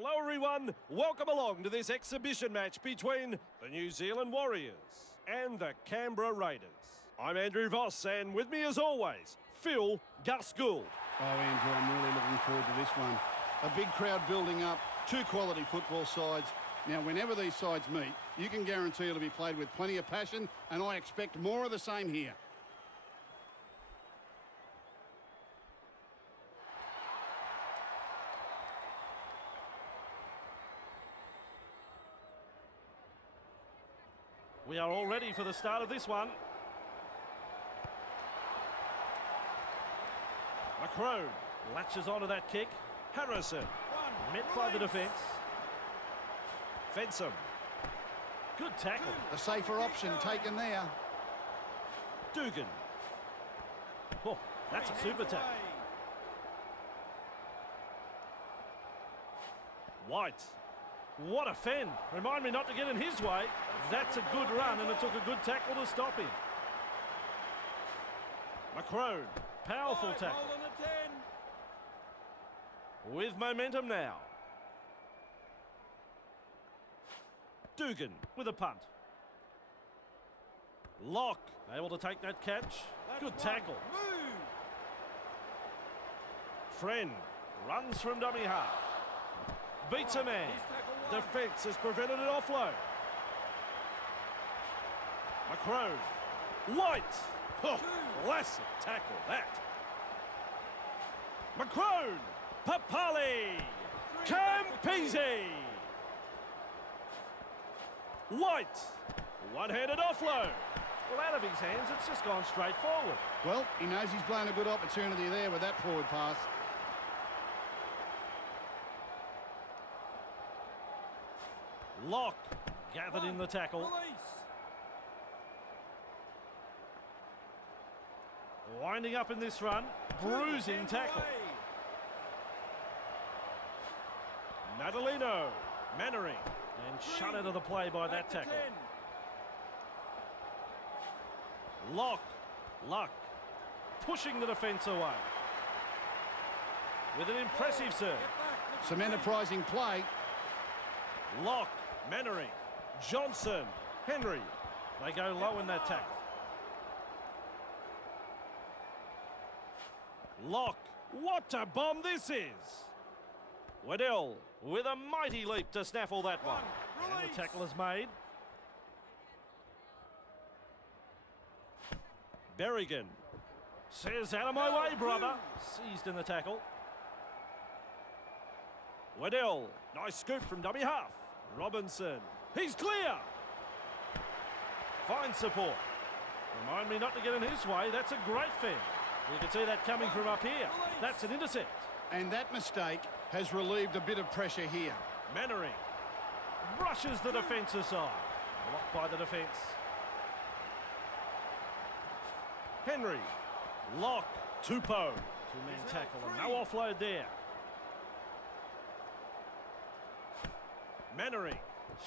Hello everyone, welcome along to this exhibition match between the New Zealand Warriors and the Canberra Raiders. I'm Andrew Voss, and with me as always, Phil Gus Gould. Oh, Andrew, I'm really looking forward to this one. A big crowd building up, two quality football sides. Now, whenever these sides meet, you can guarantee it'll be played with plenty of passion, and I expect more of the same here. We are all ready for the start of this one. Macron latches onto that kick. Harrison, met by the defence. Fensom. Good tackle. The safer option taken there. Dugan. Oh, that's a super tackle. White. What a fend. Remind me not to get in his way. That's a good run, and it took a good tackle to stop him. Macron. Powerful tackle. With momentum now. Dugan with a punt. Locke able to take that catch. Good tackle. Friend runs from dummy half. Beats a man. Defence has prevented an offload. Macron. White. Oh, classic tackle that. Macron. Papali. Campese. White. One-handed offload. Well, out of his hands, it's just gone straight forward. Well, he knows he's blown a good opportunity there with that forward pass. Locke gathered in the tackle. Winding up in this run. Bruising tackle. Madalino. Mannering. And shut out of the play by that tackle. Locke. Luck. Pushing the defence away. With an impressive serve. Some enterprising play. Locke. Mannering. Johnson. Henry. They go low in that tackle. Locke. What a bomb this is. Waddell with a mighty leap to snaffle that one. And the tackle is made. Berrigan says, out of my way, brother. Seized in the tackle. Waddell. Nice scoop from dummy half. Robinson. He's clear. Fine support. Remind me not to get in his way. That's a great fend. You can see that coming from up here. That's an intercept. And that mistake has relieved a bit of pressure here. Mannering brushes the defence aside. Blocked by the defence. Henry. Locke. Tupou. Two-man tackle and no offload there. Mannering.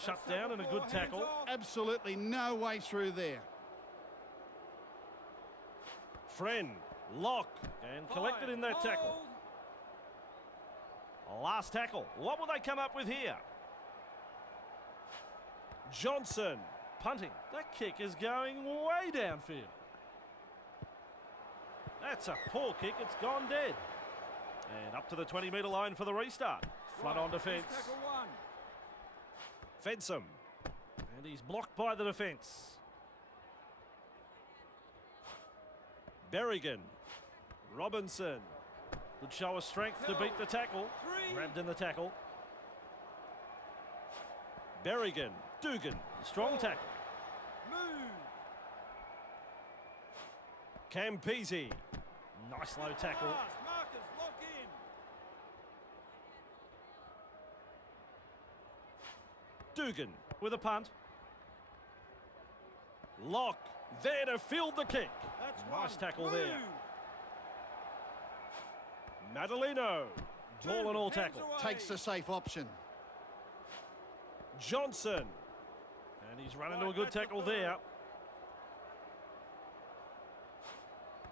Shut down and a good tackle. Absolutely no way through there. Friend. Locke. And collected in that tackle. Last tackle. What will they come up with here? Johnson. Punting. That kick is going way downfield. That's a poor kick. It's gone dead. And up to the 20-metre line for the restart. Front on defence. Fensom. And he's blocked by the defence. Berrigan. Robinson. Would show a strength to beat the tackle. Grabbed in the tackle. Berrigan. Dugan. Strong tackle. Campese. Nice low tackle. Dugan with a punt. Locke there to field the kick. Nice tackle there. Madalino. Ball and all tackle. Takes the safe option. Johnson. And he's run into a good tackle there.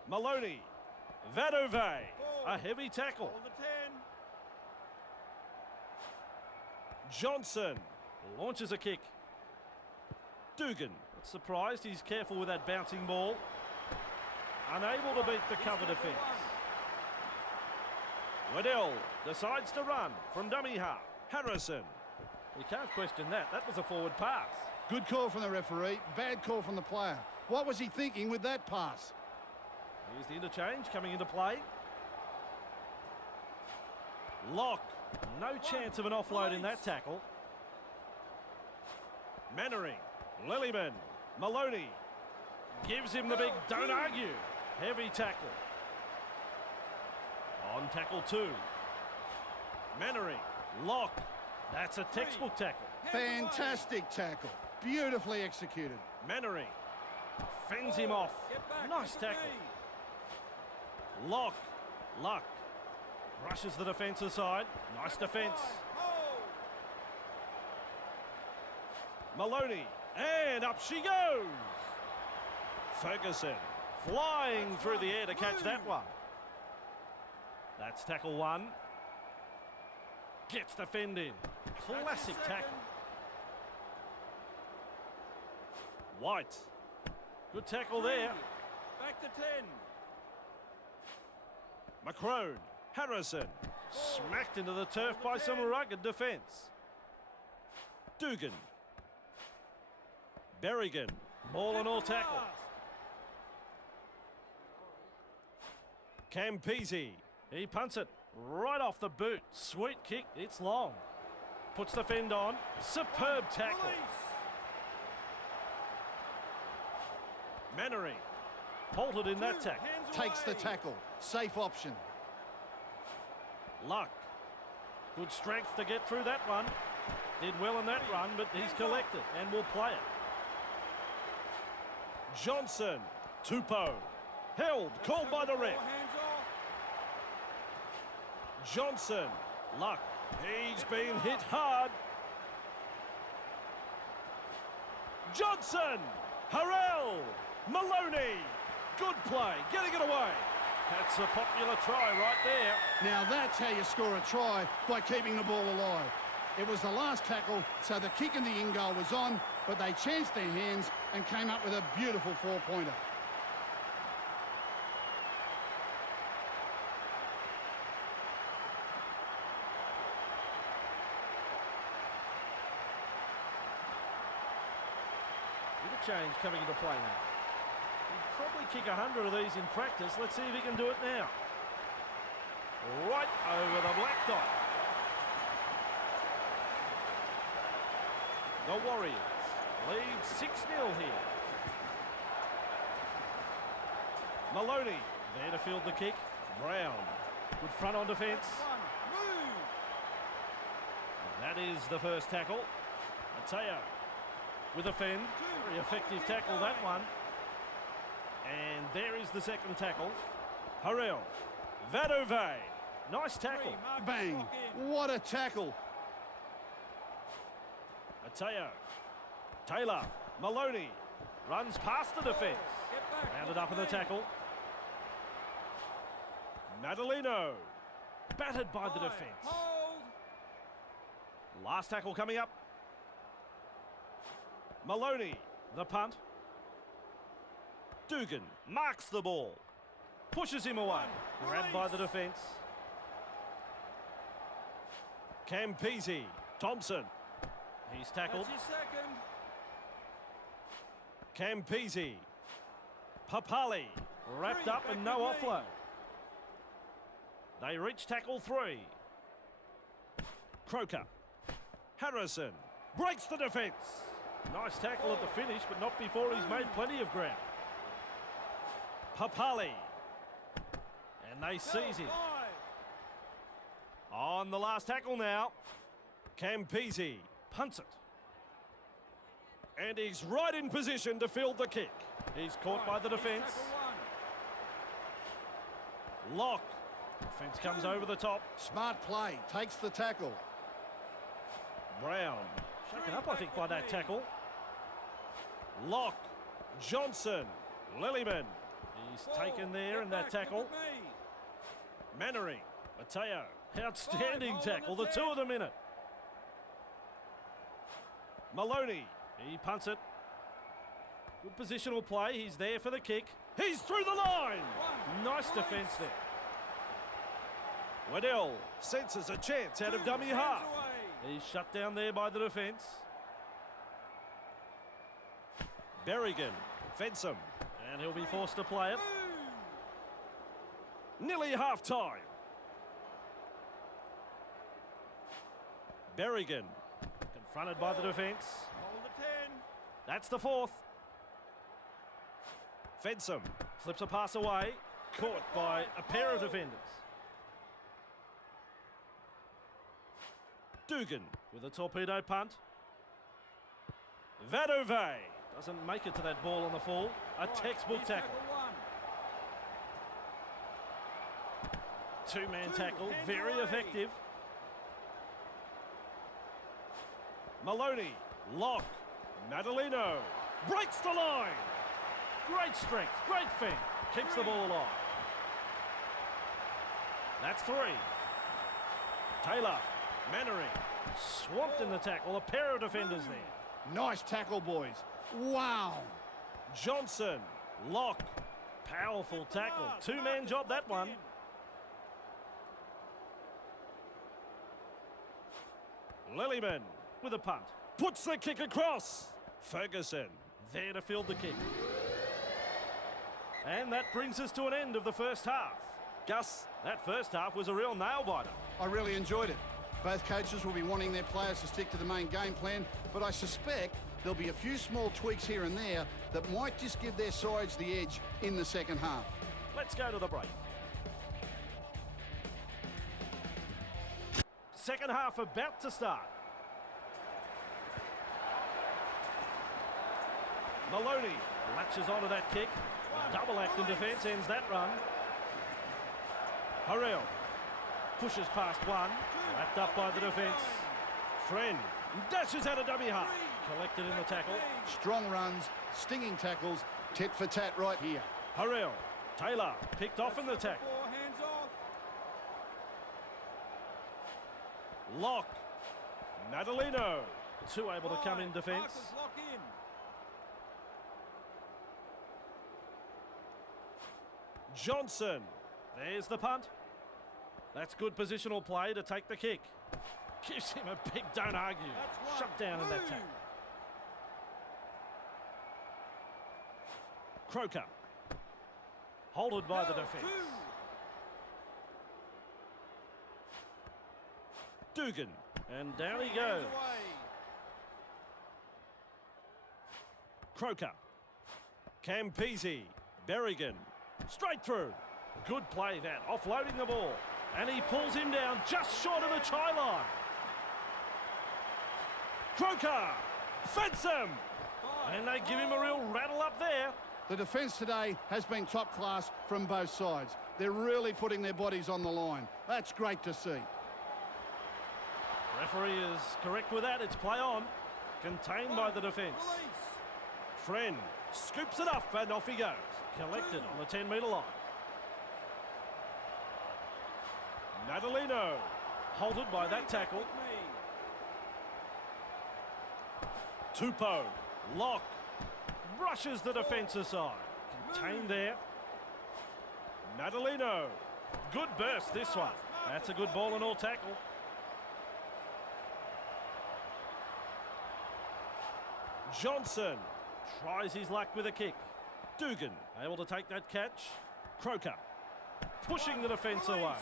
Maloney. Vadove. A heavy tackle. Johnson. Launches a kick. Dugan. Not surprised, he's careful with that bouncing ball. Unable to beat the cover defence. Waddell decides to run from dummy half. Harrison. You can't question that. That was a forward pass. Good call from the referee, bad call from the player. What was he thinking with that pass? Here's the interchange coming into play. Lock. No chance of an offload in that tackle. Mannering. Lillyman. Maloney. Gives him the big don't argue. Heavy tackle. On tackle 2. Mannering. Lock. That's a textbook tackle. Fantastic tackle. Beautifully executed. Mannering. Fends him off. Nice tackle. Lock. Luck. Rushes the defence aside. Nice defence. Maloney. And up she goes. Ferguson. Flying through the air to catch that one. That's tackle 1. Gets the fend in. Classic tackle. White. Good tackle there. Back to 10. Macrone. Harrison. Smacked into the turf by some rugged defence. Dugan. Berrigan. All in all tackle. Campese. He punts it right off the boot. Sweet kick. It's long. Puts the fend on. Superb tackle. Mannering. Halted in that tackle. Takes the tackle. Safe option. Luck. Good strength to get through that one. Did well in that run, but he's collected and will play it. Johnson. Tupou. Held. Called by the ref. Johnson. Luck. He's been hit hard. Johnson. Harrell. Maloney. Good play. Getting it away. That's a popular try right there. Now that's how you score a try, by keeping the ball alive. It was the last tackle, so the kick in the in goal was on, but they chanced their hands and came up with a beautiful 4-pointer. Interchange coming into play now. He'd probably kick 100 of these in practice. Let's see if he can do it now. Right over the black dot. The Warriors lead 6-0 here. Maloney. There to field the kick. Brown. Good front on defence. That is the first tackle. Mateo with a fend. Very effective tackle, that one. And there is the second tackle. Harrell. Vadove. Nice tackle. Bang! What a tackle! Mateo. Taylor. Maloney. Runs past the defence. Rounded up in the tackle. Madalino. Battered by the defence. Last tackle coming up. Maloney. The punt. Dugan. Marks the ball. Pushes him away. Grabbed by the defence. Campese. Thompson. He's tackled. Campese. Papali. Wrapped up and no offload. They reach tackle 3. Croker. Harrison. Breaks the defence. Nice tackle at the finish, but not before he's made plenty of ground. Papali. And they seize him. On the last tackle now. Campese. Punts it. And he's right in position to field the kick. He's caught by the defence. Lock. Defence comes over the top. Smart play. Takes the tackle. Brown. Shaken up, I think, by that tackle. Lock. Johnson. Lillyman. He's taken there in that tackle. Mannering. Mateo. Outstanding tackle. The two of them in it. Maloney. He punts it. Good positional play. He's there for the kick. He's through the line. Nice defence there. Waddell senses a chance out of dummy half. He's shut down there by the defence. Berrigan fence him. And he'll be forced to play it. Nearly half time. Berrigan Confronted by the defence. That's the fourth. fence him. Slips a pass away. Caught by a pair of defenders. Dugan. With a torpedo punt. Vadove. Doesn't make it to that ball on the full. A textbook tackle. Two-man tackle. Very effective. Maloney. Lock. Madalino. Breaks the line. Great strength. Great fin. Keeps the ball alive. That's three. Taylor. Mannering. Swamped in the tackle. A pair of defenders there. Nice tackle, boys. Wow. Johnson. Lock. Powerful tackle. Two-man job, that one. Lillyman. With a punt. Puts the kick across. Ferguson. There to field the kick. And that brings us to an end of the first half. Gus. That first half was a real nail-biter. I really enjoyed it. Both coaches will be wanting their players to stick to the main game plan, but I suspect there'll be a few small tweaks here and there that might just give their sides the edge in the second half. Let's go to the break. Second half about to start. Maloney. Latches onto that kick. Double act in defence ends that run. Harrell. Pushes past one. Wrapped up by the defence. Friend. Dashes out of dummy half. Collected in the tackle. Strong runs, stinging tackles, tit for tat right here. Harrell. Taylor picked off in the tackle. Lock. Madalino. Two able to come in defence. Johnson. There's the punt. That's good positional play to take the kick. Gives him a big don't argue. Shut down in that tackle. Croker. Holded by the defence. Dugan. And down he goes. Croker. Campese. Berrigan. Straight through. Good play that, offloading the ball. And he pulls him down just short of the try line. Croker. Fence him. And they give him a real rattle up there. The defence today has been top class from both sides. They're really putting their bodies on the line. That's great to see. Referee is correct with that. It's play on. Contained by the defence. Friend scoops it up and off he goes. Collected on the 10-metre line. Madalino. Halted by that tackle. Tupou. Lock. Rushes the defence aside. Contained there. Madalino. Good burst this one. That's a good ball and all tackle. Johnson. Tries his luck with a kick. Dugan. Able to take that catch. Croker. Pushing the defence away.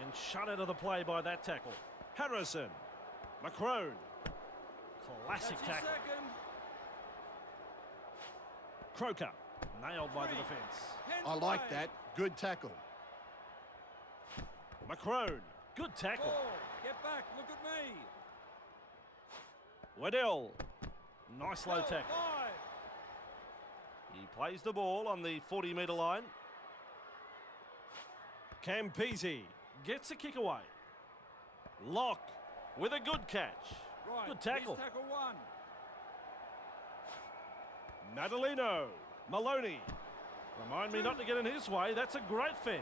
And shut out of the play by that tackle. Harrison. Macrone. Classic tackle. Croker. Nailed by the defence. I like that. Good tackle. Macrone. Good tackle. Get back, look at me. Waddell. Nice low tackle. He plays the ball on the 40-metre line. Campese. Gets a kick away. Lock. With a good catch. Right, Good tackle. here's tackle one. Madalino. Maloney. Remind me not to get in his way. That's a great fin.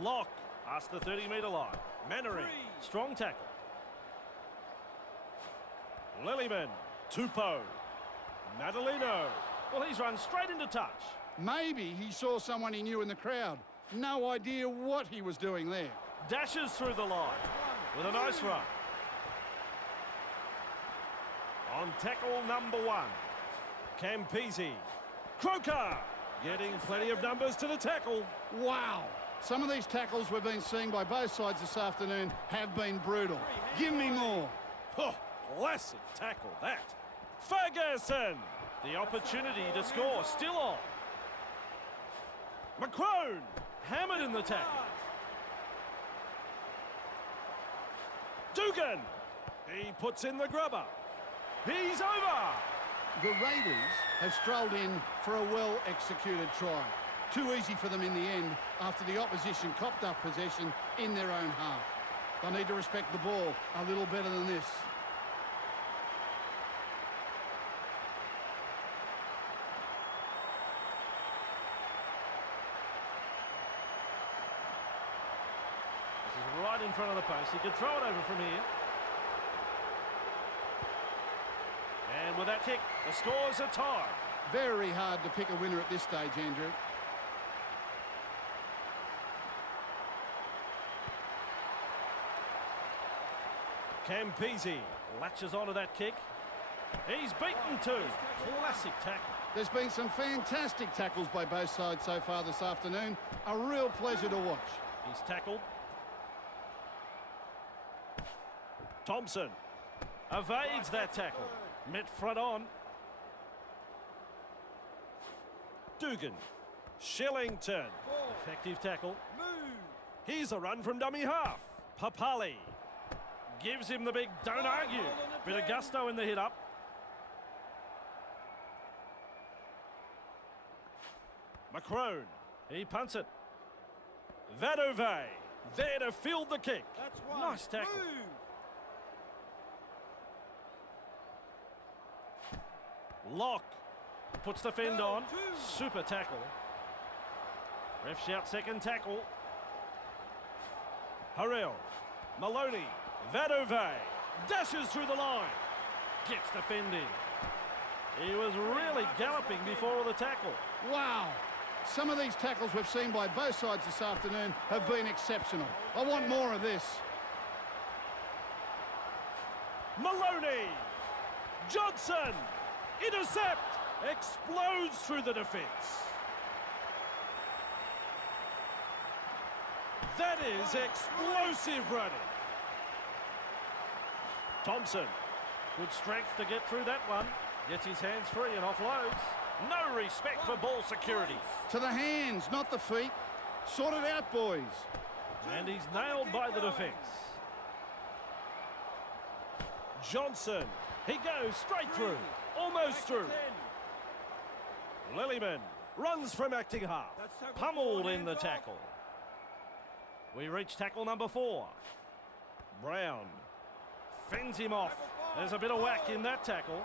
Lock. Past the 30-metre line. Mannering. Strong tackle. Lillyman, Tupou, Madalino. Well, he's run straight into touch. Maybe he saw someone he knew in the crowd. No idea what he was doing there. Dashes through the line with a nice run. On tackle number 1. Campese, Croker, getting plenty of numbers to the tackle. Wow. Some of these tackles we've been seeing by both sides this afternoon have been brutal. Give me more. Oh, classic tackle that. Ferguson, The opportunity to score still on. Macron, Hammered in the tackle. Dugan, he puts in the grubber. He's over. The Raiders have strolled in for a well-executed try. Too easy for them in the end after the opposition copped up possession in their own half. They'll need to respect the ball a little better than this. This is right in front of the post. He could throw it over from here. And with that kick, the scores are tied. Very hard to pick a winner at this stage, Andrew. Campese, Latches onto that kick. He's beaten too. Classic tackle. There's been some fantastic tackles by both sides so far this afternoon. A real pleasure to watch. He's tackled. Thompson, Evades that tackle. Met front on. Dugan, Shillington. Effective tackle. Here's a run from dummy half. Papali, Gives him the big don't argue. Bit of gusto in the hit up. Macron, He punts it. Vadove, there to field the kick. That's one. Nice tackle. Lock, Puts the fend on. Super tackle. Ref shout second tackle. Harrell, Maloney, Vadove, dashes through the line. Gets the fend in. He was really galloping before the tackle. Wow. Some of these tackles we've seen by both sides this afternoon have been exceptional. I want more of this. Maloney, Johnson, intercept, explodes through the defence. That is explosive running. Thompson, Good strength to get through that one. Gets his hands free and offloads. No respect for ball security. To the hands, not the feet. Sort it out, boys. And he's nailed by the defence. Johnson, he goes straight through, almost through. Lillyman runs from acting half. Pummeled in the tackle. We reach tackle number 4. Brown, Fends him off. There's a bit of whack in that tackle.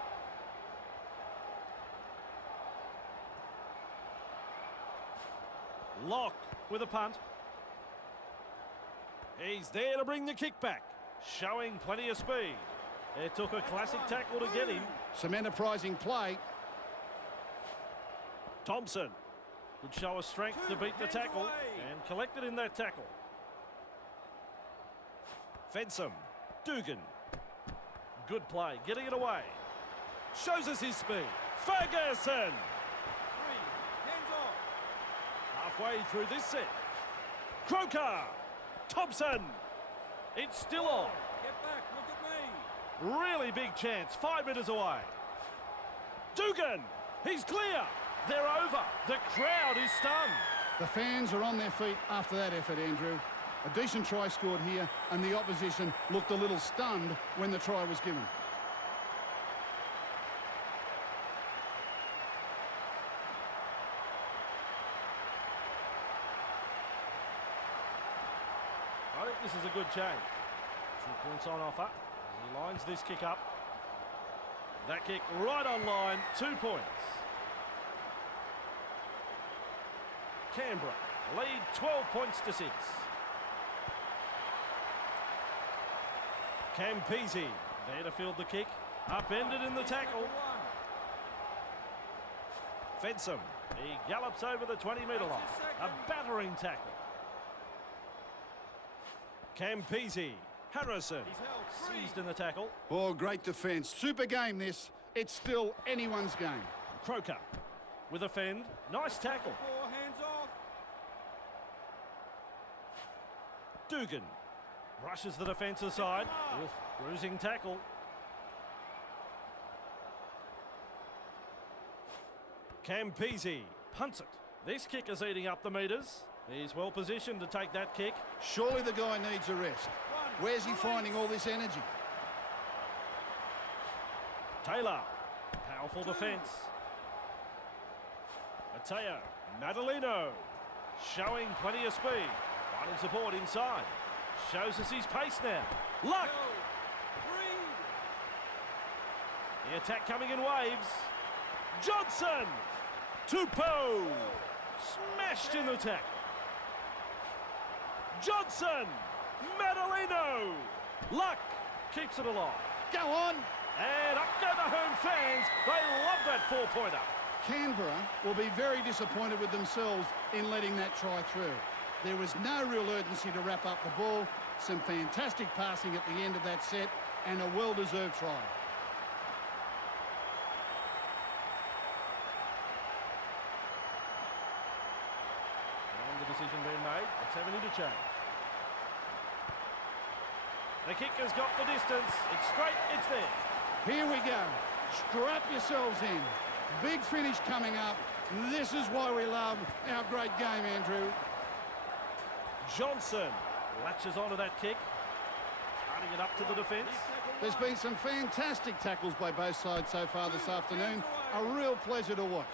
Lock, With a punt. he's there to bring the kick back. Showing plenty of speed. It took a classic tackle to get him. Some enterprising play. Thompson, Good show of strength to beat the tackle. And collected in that tackle. Fensom, Dugan, Good play. Getting it away. shows us his speed. Ferguson, Hands off. halfway through this set. Croker, Thompson, It's still on. Get back. Look at me. Really big chance. 5 metres away. Dugan, he's clear. They're over. The crowd is stunned. The fans are on their feet after that effort, Andrew. A decent try scored here, and the opposition looked a little stunned when the try was given. I think this is a good change. 2 points on offer. He lines this kick up. That kick right on line. 2 points. Canberra lead 12 points to 6. Campese, There to field the kick. Upended in the tackle. Fensom. He gallops over the 20-metre line. A battering tackle. Campese. Harrison. He's held. Free. Seized in the tackle. Oh, great defence. Super game this. It's still anyone's game. Croker with a fend. Nice tackle. 4 hands off. Dugan brushes the defence aside. Oof, bruising tackle. Campese. Punts it. This kick is eating up the metres. He's well positioned to take that kick. Surely the guy needs a rest. Where's he finding all this energy? Taylor. Powerful defence. Mateo. Madalino. Showing plenty of speed. Finding support inside. Shows us his pace now. Luck. Free. The attack coming in waves. Johnson. Tupou. Smashed in the tackle. Johnson. Madalino. Luck keeps it alive. Go on. And up go the home fans. They love that 4-pointer. Canberra will be very disappointed with themselves in letting that try through. There was no real urgency to wrap up the ball. Some fantastic passing at the end of that set and a well-deserved try. And the decision being made. Let's have an interchange. The kick has got the distance. It's straight. It's there. Here we go. Strap yourselves in. Big finish coming up. This is why we love our great game, Andrew. Johnson. Latches onto that kick. Cutting it up to the defence. There's been some fantastic tackles by both sides so far this afternoon. A real pleasure to watch.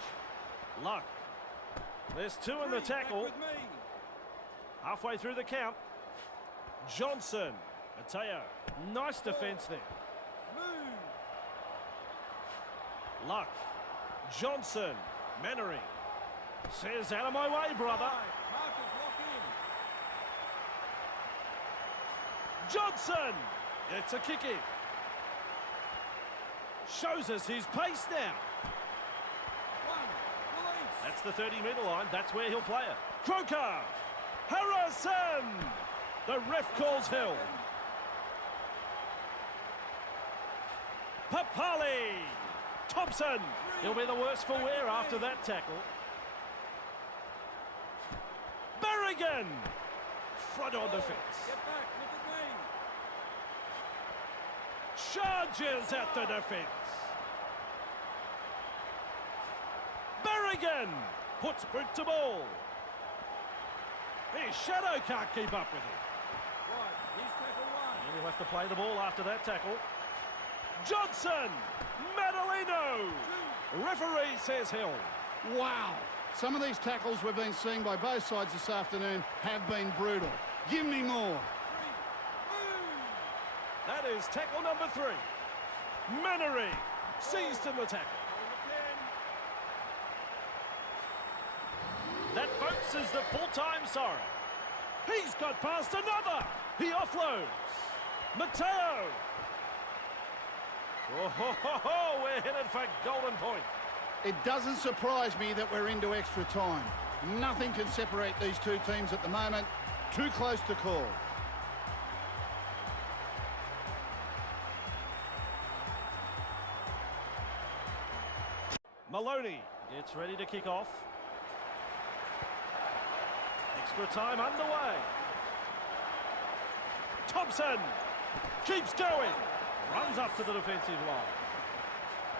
Luck. There's 2 in the tackle. Back with me. Halfway through the count. Johnson. Mateo. Nice defence there. Move. Luck. Johnson. Mannering. Says, out of my way, brother. Markers lock in. Johnson. It's a kick in. Shows us his pace now. 1. Release. That's the 30-metre line. That's where he'll play it. Croker. Harrison. The ref calls held. Papali. Thompson. He'll be the worse for wear after that tackle. Berrigan. Front on defence. Get back. Look at me. Charges at the defence. Berrigan puts boot to ball. His shadow can't keep up with him. Right. He's tackle 1. And he'll have to play the ball after that tackle. Johnson. Madalino. Referee says held. Wow. Some of these tackles we've been seeing by both sides this afternoon have been brutal. Give me more. That is tackle number 3. Mannering. Seized in the tackle. That, folks, is the full-time sorry. He's got past another. He offloads. Mateo. Oh, ho, ho, ho. We're headed for golden point. It doesn't surprise me that we're into extra time. Nothing can separate these two teams at the moment. Too close to call. Maloney. Gets ready to kick off. Extra time underway. Thompson. Keeps going. Runs up to the defensive line.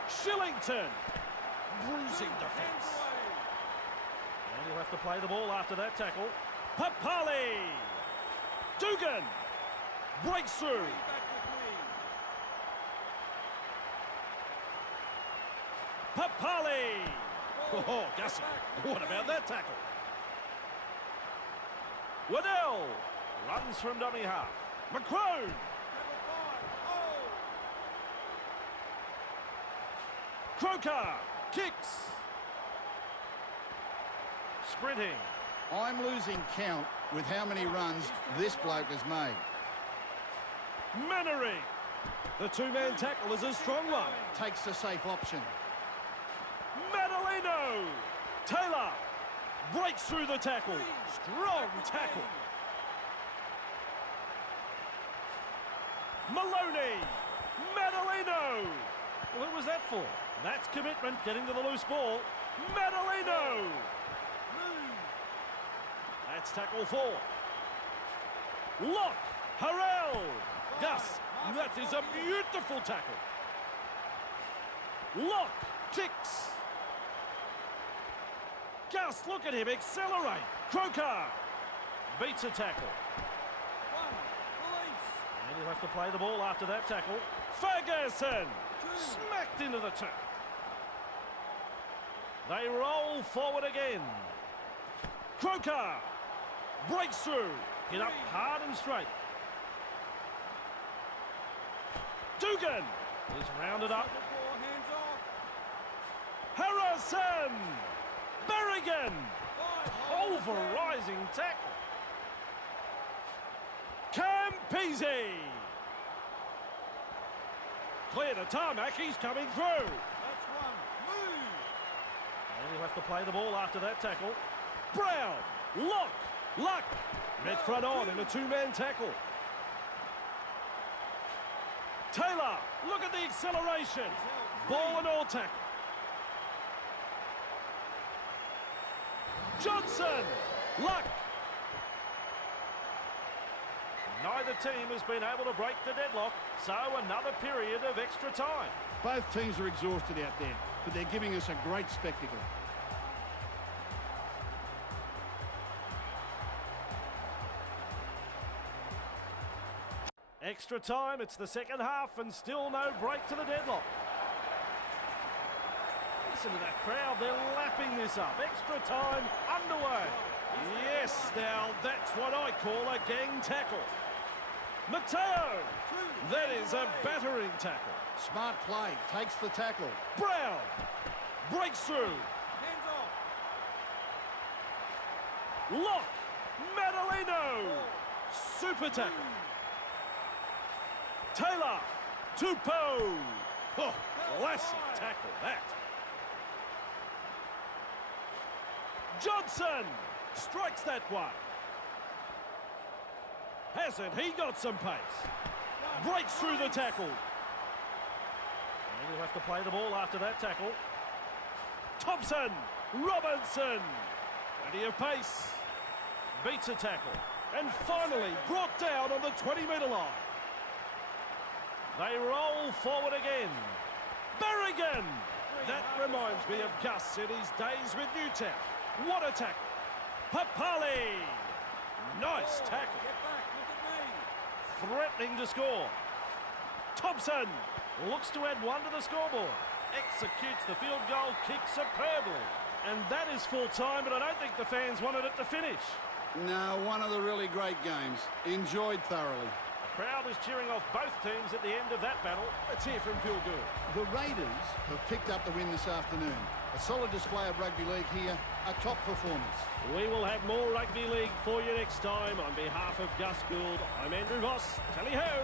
Shillington. Bruising defence. And he'll have to play the ball after that tackle. Papali. Dugan. Breaks through. Back with me. Papali. Oh, Gussie. What about that tackle? Waddell. Runs from dummy half. McCrone. Croker. Kicks. Sprinting. I'm losing count with how many runs this bloke has made. Mannering. The two-man tackle is a strong one. Takes the safe option. Madaleno! Taylor breaks through the tackle. Strong tackle. Maloney! Madaleno! Well, who was that for? That's commitment, getting to the loose ball. Madaleno! That's tackle 4. Lock! Harrell! Gus, that is a beautiful tackle. Lock kicks. Gus, look at him accelerate. Croker beats a tackle. And he'll have to play the ball after that tackle. Ferguson smacked into the turf. They roll forward again. Croker breaks through. Hit up hard and straight. Dugan is rounded up. Harrison! Berrigan! Pulverising tackle. Campese! Clear the tarmac, he's coming through. That's one. Move. And he'll have to play the ball after that tackle. Brown! Lock! Luck! Met front on in a two-man tackle. Taylor! Look at the acceleration. Ball and all tackle. Johnson! Luck! Neither team has been able to break the deadlock, so another period of extra time. Both teams are exhausted out there, but they're giving us a great spectacle. Extra time, it's the second half, and still no break to the deadlock. Listen to that crowd, they're lapping this up. Extra time underway. Yes, now that's what I call a gang tackle. Mateo! That is a battering tackle. Smart play, takes the tackle. Brown! Breaks through. Hands off. Lock! Madaleno! Super tackle. Taylor! Tupou! Oh, classic tackle, that. Johnson! Strikes that one. Hasn't he got some pace? Breaks through the tackle. And he'll have to play the ball after that tackle. Thompson! Robinson! Plenty of pace. Beats a tackle. And finally brought down on the 20-metre line. They roll forward again. Berrigan! That reminds me of Gus in his days with Newtown. What a tackle. Papali! Nice tackle. Get back. Look at me. Threatening to score. Thompson! Looks to add one to the scoreboard. Executes the field goal kick superbly. And that is full time, but I don't think the fans wanted it to finish. No, one of the really great games. Enjoyed thoroughly. The crowd is cheering off both teams at the end of that battle. Let's hear from Phil Gould. The Raiders have picked up the win this afternoon. A solid display of rugby league here, a top performance. We will have more Rugby League for you next time. On behalf of Gus Gould, I'm Andrew Voss. Tally ho!